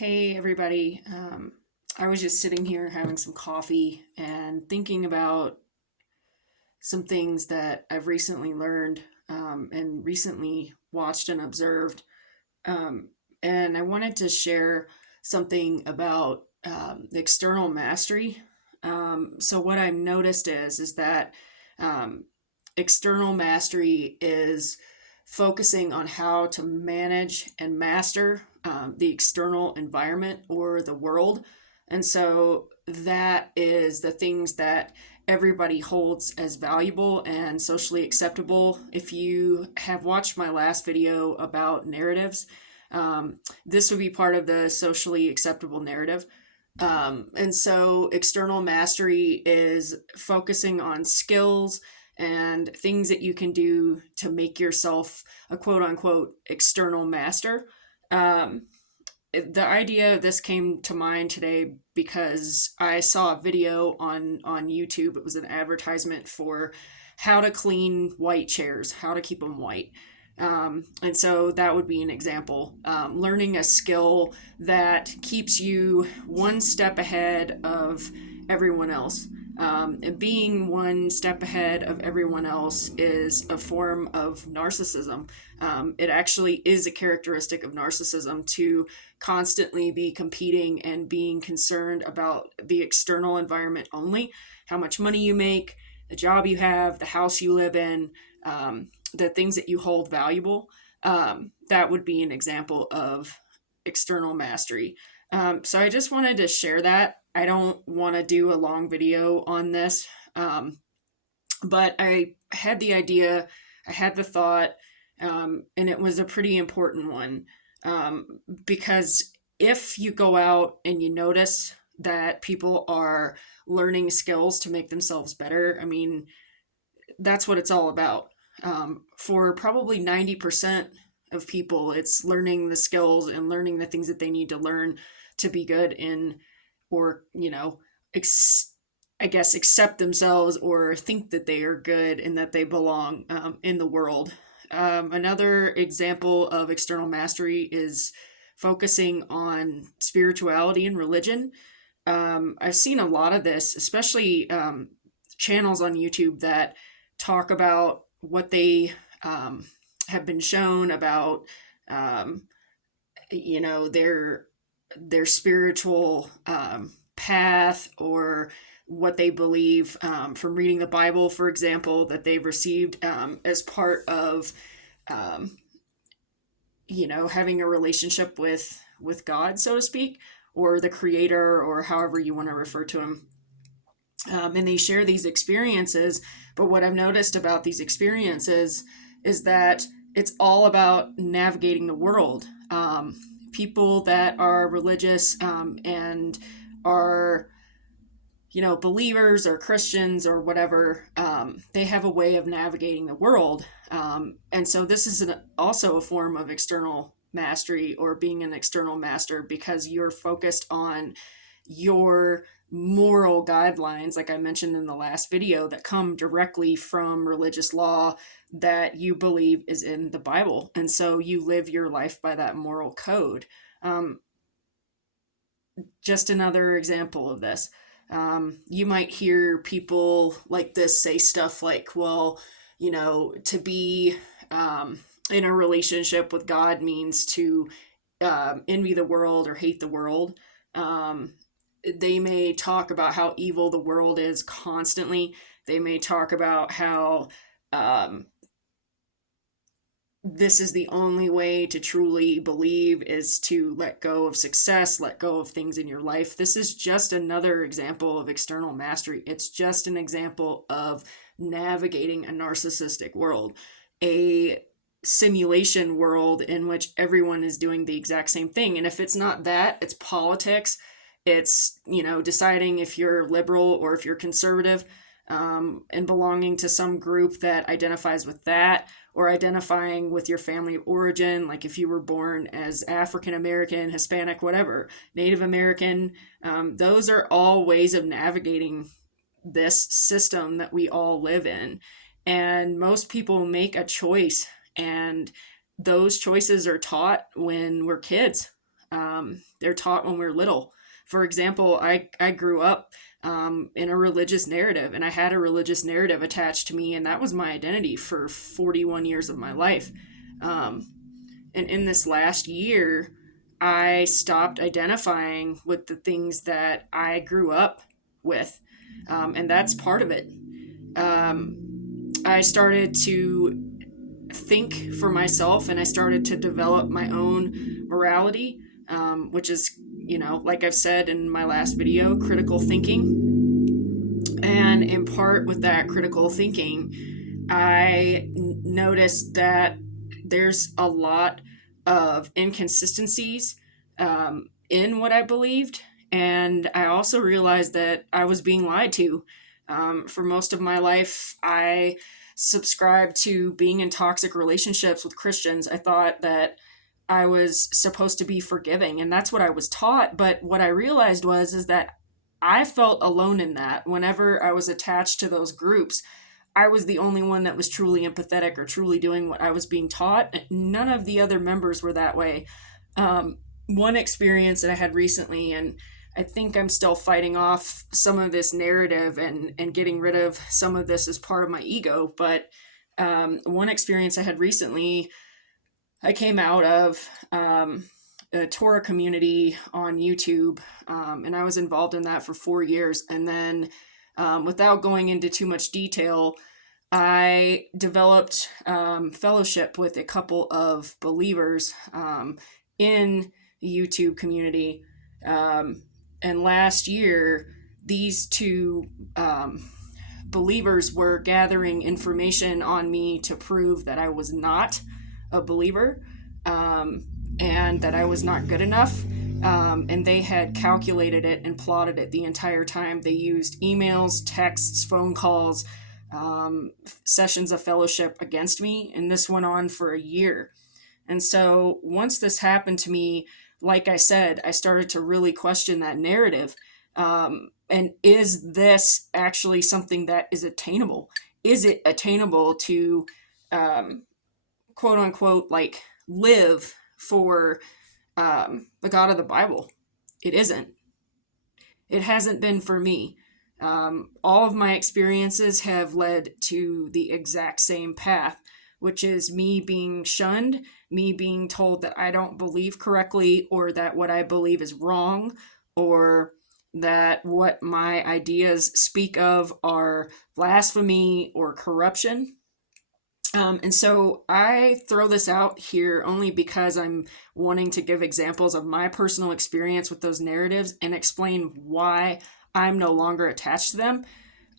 Hey, everybody. I was just sitting here having some coffee and thinking about some things that I've recently learned and recently watched and observed. Um, and I wanted to share something about external mastery. So what I've noticed is that um, external mastery is focusing on how to manage and master the external environment or the world. And so that is the things that everybody holds as valuable and socially acceptable. If you have watched my last video about narratives, this would be part of the socially acceptable narrative. And so external mastery is focusing on skills and things that you can do to make yourself a quote unquote external master. Um, the idea of this came to mind today because I saw a video on YouTube. It was an advertisement for how to clean white chairs, how to keep them white. And so that would be an example. Learning a skill that keeps you one step ahead of everyone else. And being one step ahead of everyone else is a form of narcissism. It actually is a characteristic of narcissism to constantly be competing and being concerned about the external environment only, how much money you make, the job you have, the house you live in, the things that you hold valuable. That would be an example of external mastery. So I just wanted to share that. I don't want to do a long video on this, but I had the idea, I had the thought, and it was a pretty important one, because if you go out and you notice that people are learning skills to make themselves better, I mean, that's what it's all about. For probably 90% of people, it's learning the skills and learning the things that they need to learn to be good in, or, I guess, accept themselves or think that they are good and that they belong in the world. Another example of external mastery is focusing on spirituality and religion. I've seen a lot of this, especially channels on YouTube that talk about what they have been shown about, um, their spiritual path, or what they believe from reading the Bible, for example, that they've received as part of, um, having a relationship with God, so to speak, or the Creator, or however you want to refer to Him. And they share these experiences. But what I've noticed about these experiences is that it's all about navigating the world. People that are religious and are, believers or Christians or whatever, they have a way of navigating the world. And so this is also a form of external mastery, or being an external master, because you're focused on your moral guidelines, like I mentioned in the last video, that come directly from religious law that you believe is in the Bible. And so you live your life by that moral code. Um, just another example of this. You might hear people like this say stuff like, well, to be in a relationship with God means to envy the world or hate the world. They may talk about how evil the world is constantly. They may talk about how um, this is the only way to truly believe is to let go of success, let go of things in your life. This is just another example of external mastery. It's just an example of navigating a narcissistic world, a simulation world in which everyone is doing the exact same thing. And if it's not that, it's politics. It's, deciding if you're liberal or if you're conservative, and belonging to some group that identifies with that, or identifying with your family of origin, like if you were born as African American, Hispanic, whatever, Native American. Those are all ways of navigating this system that we all live in. And most people make a choice, and those choices are taught when we're kids. they're taught when we're little. For example, I grew up in a religious narrative, and I had a religious narrative attached to me, and that was my identity for 41 years of my life. Um, and in this last year, I stopped identifying with the things that I grew up with, and that's part of it. I started to think for myself, and I started to develop my own morality, which is, like I've said in my last video, critical thinking. And in part with that critical thinking, I noticed that there's a lot of inconsistencies in what I believed. And I also realized that I was being lied to. For most of my life, I subscribed to being in toxic relationships with Christians. I thought that I was supposed to be forgiving, and that's what I was taught. But what I realized is that I felt alone in that. Whenever I was attached to those groups, I was the only one that was truly empathetic or truly doing what I was being taught. None of the other members were that way. One experience that I had recently, and I think I'm still fighting off some of this narrative and getting rid of some of this as part of my ego. But one experience I had recently, I came out of a Torah community on YouTube, and I was involved in that for 4 years. And then, without going into too much detail, I developed fellowship with a couple of believers in the YouTube community. And last year, these two believers were gathering information on me to prove that I was not a believer, and that I was not good enough. And they had calculated it and plotted it the entire time. They used emails, texts, phone calls, sessions of fellowship against me, and this went on for a year. And so once this happened to me, like I said, I started to really question that narrative. And is this actually something that is attainable? Is it attainable to, quote unquote, like live for the God of the Bible? It isn't. It hasn't been for me. All of my experiences have led to the exact same path, which is me being shunned, me being told that I don't believe correctly, or that what I believe is wrong, or that what my ideas speak of are blasphemy or corruption. And so I throw this out here only because I'm wanting to give examples of my personal experience with those narratives and explain why I'm no longer attached to them.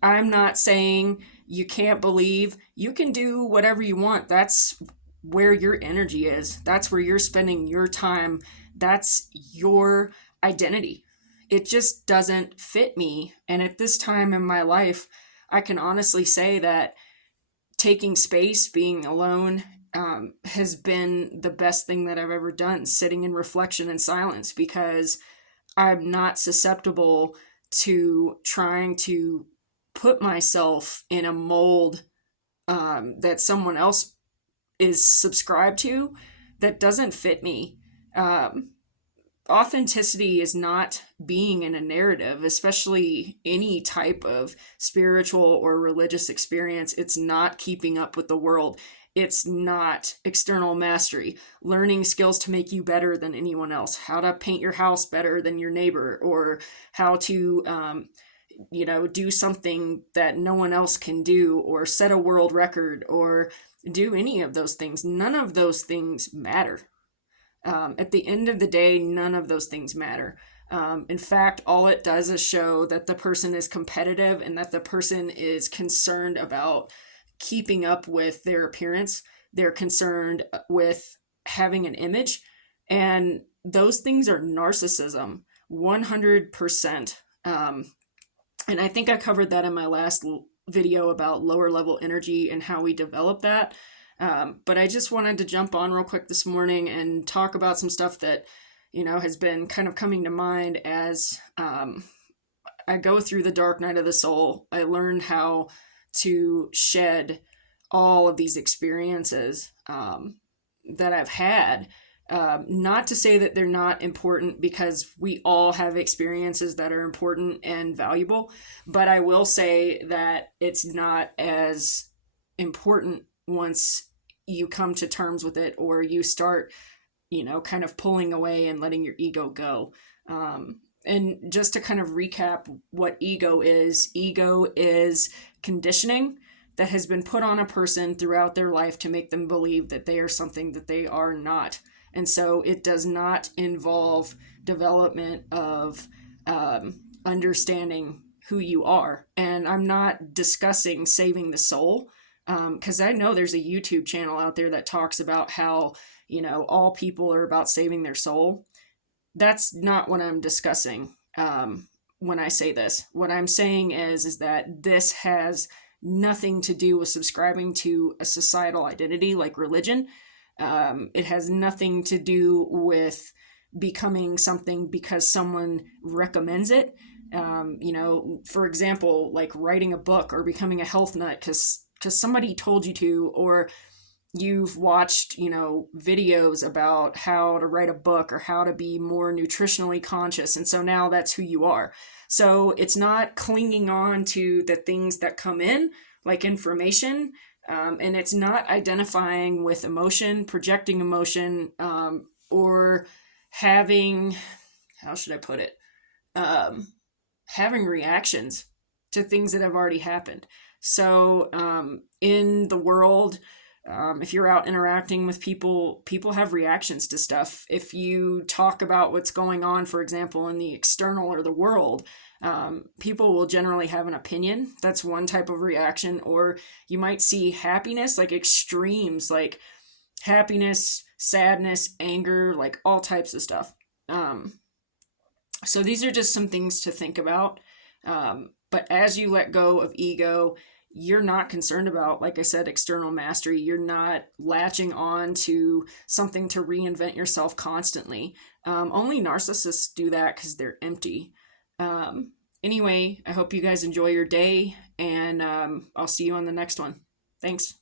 I'm not saying you can't believe. You can do whatever you want. That's where your energy is. That's where you're spending your time. That's your identity. It just doesn't fit me. And at this time in my life, I can honestly say that taking space, being alone, has been the best thing that I've ever done, sitting in reflection and silence, because I'm not susceptible to trying to put myself in a mold that someone else is subscribed to that doesn't fit me. Authenticity is not being in a narrative, especially any type of spiritual or religious experience. It's not keeping up with the world. It's not external mastery, learning skills to make you better than anyone else, how to paint your house better than your neighbor, or how to, do something that no one else can do, or set a world record, or do any of those things. None of those things matter. At the end of the day, none of those things matter. In fact, all it does is show that the person is competitive and that the person is concerned about keeping up with their appearance. They're concerned with having an image. And those things are narcissism, 100%. And I think I covered that in my last video about lower level energy and how we develop that. But I just wanted to jump on real quick this morning and talk about some stuff that, has been kind of coming to mind as I go through the dark night of the soul. I learned how to shed all of these experiences that I've had Not to say that they're not important, because we all have experiences that are important and valuable, but I will say that it's not as important once you come to terms with it, or you start, kind of pulling away and letting your ego go. And just to kind of recap what ego is conditioning that has been put on a person throughout their life to make them believe that they are something that they are not. And so it does not involve development of understanding who you are. And I'm not discussing saving the soul, because I know there's a YouTube channel out there that talks about how, all people are about saving their soul. That's not what I'm discussing when I say this. What I'm saying is that this has nothing to do with subscribing to a societal identity like religion. It has nothing to do with becoming something because someone recommends it. For example, like writing a book or becoming a health nut because somebody told you to, or you've watched, videos about how to write a book or how to be more nutritionally conscious. And so now that's who you are. So it's not clinging on to the things that come in, like information. And it's not identifying with emotion, projecting emotion, or having, how should I put it? Having reactions to things that have already happened. So in the world, if you're out interacting with people, people have reactions to stuff. If you talk about what's going on, for example, in the external or the world, people will generally have an opinion. That's one type of reaction. Or you might see happiness, like extremes, like happiness, sadness, anger, like all types of stuff. So these are just some things to think about. But as you let go of ego, you're not concerned about, like I said, external mastery. You're not latching on to something to reinvent yourself constantly. Only narcissists do that because they're empty. Anyway, I hope you guys enjoy your day, and I'll see you on the next one. Thanks.